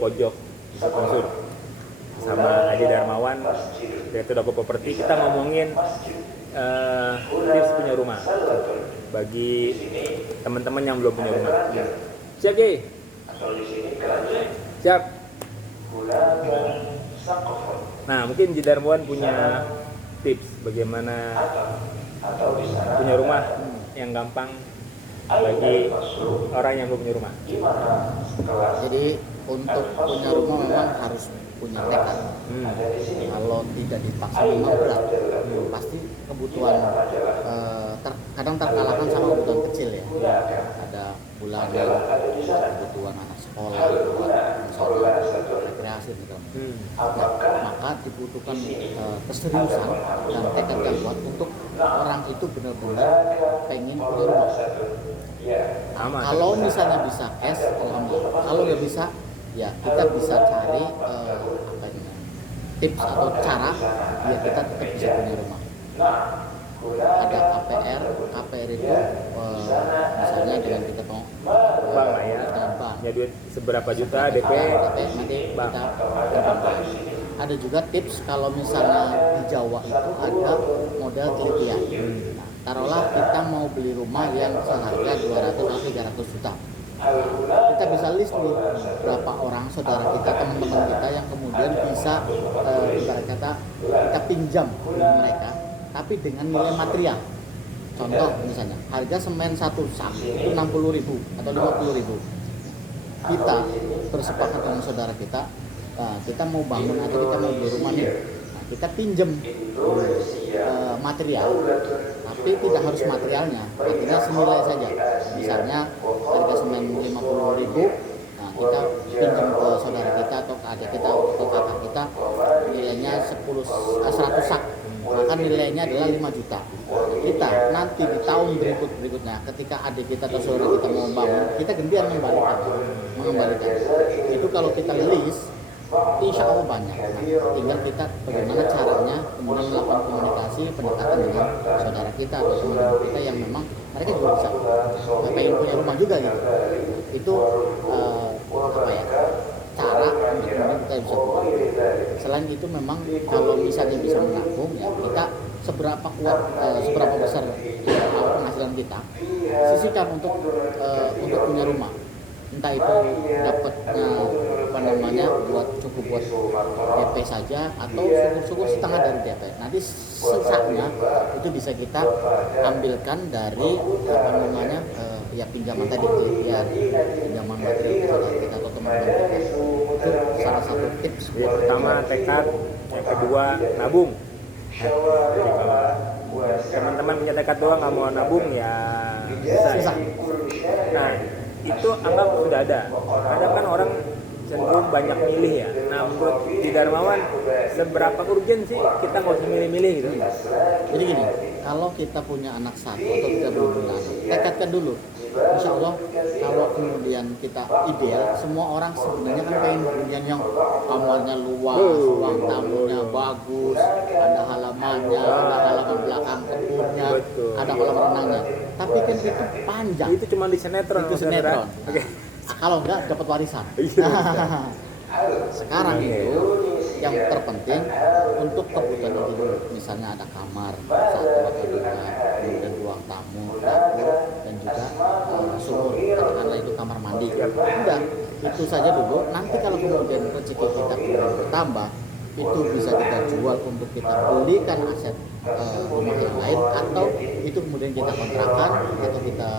pojok Unsur sama Haji Darmawan yaitu Dago Properti. Kita ngomongin tips punya rumah bagi teman-teman yang belum punya rumah. Siap Ji? Siap. Nah, mungkin Haji Darmawan punya tips bagaimana punya rumah yang gampang bagi orang yang belum punya rumah. Jadi untuk punya rumah memang harus punya tekad. Kalau tidak dipaksa memang berat. Pasti kebutuhan kadang terkalahkan sama kebutuhan kecil ya. Ada bulanan, kebutuhan anak sekolah, misalnya rekreasi maka dibutuhkan keseriusan dan tekad yang kuat untuk orang itu benar-benar pengen punya rumah. Kalau misalnya bisa cash, alhamdulillah. Kalau nggak bisa, ya kita bisa cari tips atau cara biar kita tetap bisa punya rumah. Ada KPR itu misalnya dengan kita mau bank lah ya, ya duit seberapa juta DP nanti bank. Kita ada juga tips kalau misalnya di Jawa itu ada modal kelitian. Nah, taruhlah kita mau beli rumah yang seharga 200 atau 300 juta. Kita bisa list nih berapa orang saudara kita, teman-teman kita yang kemudian bisa ibarat kata kita pinjam mereka tapi dengan nilai material. Contoh misalnya harga semen satu sak itu 60.000 atau 50.000. Kita bersepakat dengan saudara kita, kita mau bangun atau kita mau beli rumah nih, kita pinjam material, tapi tidak harus materialnya, artinya senilai saja. Misalnya harga semen 50.000, nah kita pinjam ke saudara kita atau ke adik kita atau ke kakak kita, nilainya 100 sak, maka nilainya adalah 5 juta. Kita nanti di tahun berikutnya ketika adik kita atau saudara kita mau bangun, kita gantian mengembalikan. Itu kalau kita list, insya Allah banyak. Nah, tinggal kita bagaimana caranya kemudian melakukan komunikasi, pendekatan dengan saudara kita atau teman-teman kita yang memang mereka juga bisa pengen punya rumah juga gitu. Itu cara untuk kemudian kita bisa punya. Selain itu memang kalau misalnya bisa menabung, ya kita seberapa besar penghasilan kita sisihkan untuk punya rumah. Entah itu dapatnya cukup buat DP saja atau syukur-syukur setengah dari DP. Nanti sisanya itu bisa kita ambilkan dari pinjaman tadi, ya pinjaman material kita atau teman-teman kita. Itu salah satu tips. Yang pertama tekad, yang kedua nabung. Jadi kalau teman-teman punya tekad doang nggak mau nabung ya susah. Nah itu anggap sudah ada. Kadang kan orang cenderung banyak milih ya. Nah menurut Haji Darmawan seberapa urgen sih kita nggak usah milih-milih gitu? Jadi gini, kalau kita punya anak satu atau kita belum punya anak, tekadkan dulu. Insya Allah kalau kemudian kita ideal, semua orang sebenarnya kan pengen hunian yang kamarnya luas, ruang tamunya bagus, ada halamannya, ada halaman belakang kebunnya, ada kolam renangnya. Tapi kan itu panjang. Itu cuma di sinetron. Itu sinetron. Oke. Kalau enggak dapat warisan. Sekarang itu yang terpenting untuk kebutuhan dulu. Misalnya ada kamar 1 atau 2, kemudian ruang tamu, dapur, dan juga sumur. Katakanlah itu kamar mandi. Udah, itu saja dulu. Nanti kalau kemudian rezeki kita bertambah, itu bisa kita jual untuk kita belikan aset rumah yang lain, atau itu kemudian kita kontrakan atau kita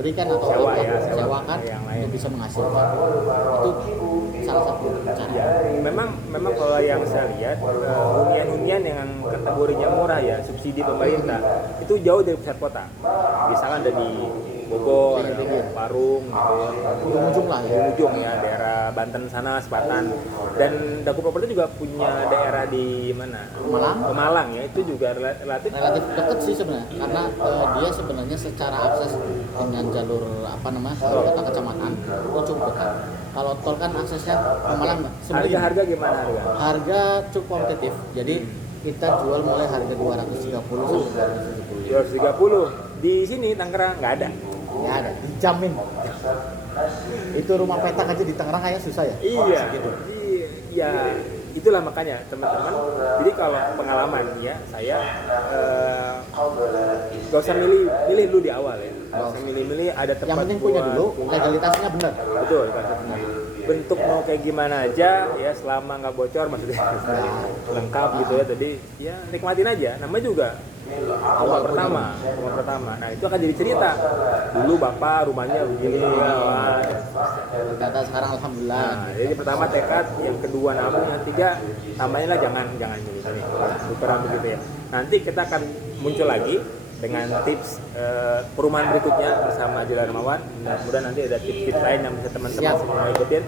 berikan atau sewakan untuk bisa menghasilkan. Itu salah satu cara. Ya, memang kalau yang saya lihat hunian-hunian yang kategorinya murah ya, subsidi pemerintah itu jauh dari pusat kota. Misalkan ada di Bogor, Parung, ujung lah ya. Ujung ya, daerah Banten sana, Selatan. Dan Dago Properti juga punya daerah di mana? Pemalang ya, itu juga relatif dekat sih sebenarnya, karena dia sebenarnya secara akses dengan jalur kota kecamatan itu cukup dekat. Kalau tol kan aksesnya Pemalang harga gimana harga cukup kompetitif. Jadi kita jual mulai harga 230 sampai 270. 230 di sini Tangerang nggak ada, dijamin. Itu rumah petak aja di Tangerang kayak susah ya. Iya, Gitu. iya, itulah makanya teman-teman. Jadi kalau pengalaman ya, saya gak usah milih dulu di awal ya. Gak usah milih-milih, ada tempat. Yang penting punya dulu, legalitasnya benar. Betul, bentuk mau kayak gimana aja ya, selama nggak bocor maksudnya lengkap gitu ya. Tadi ya nikmatin aja, namanya juga rumah pertama. Nah itu akan jadi cerita. Dulu bapak rumahnya begini ya, wah. Kata sekarang alhamdulillah. Nah, jadi pertama tekad, yang kedua nabung, yang ketiga tambahin lah jangan milih nih, tukeran begitu ya. Nanti kita akan muncul lagi dengan tips perumahan berikutnya bersama Julian Darmawan. Mudah-mudahan nanti ada tips-tips lain yang bisa teman-teman semua ikutin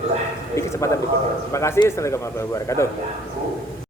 di kesempatan berikutnya. Terima kasih. Assalamualaikum warahmatullahi wabarakatuh.